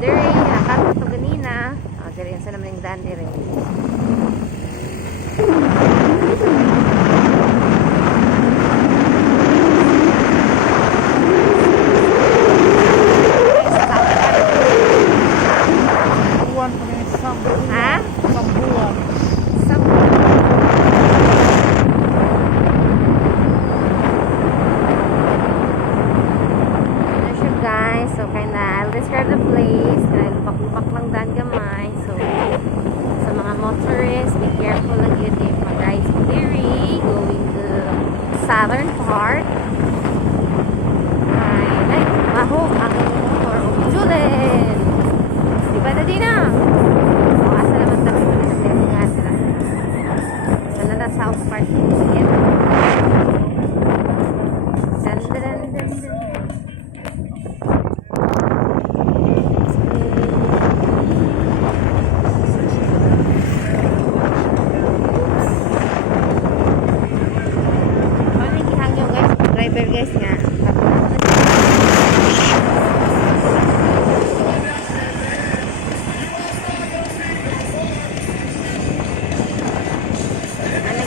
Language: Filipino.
Dere, nakakot to ganina. Dere, sa naman yung daan dere. Buwan pa rin isang buwan. Ha? Isang buwan. Guys, so kinda I'll describe the place. Kaya lupak-lupak lang daan gamay. So sa mga motorists, be careful lang yun if mag-ride sa Diri, going to southern part. Ay, mahog ang motor of Julen. Diba na din na? O, asa naman tayo nga sila. Asa na na south part. Yan. Dan. Driver guys nga. Ano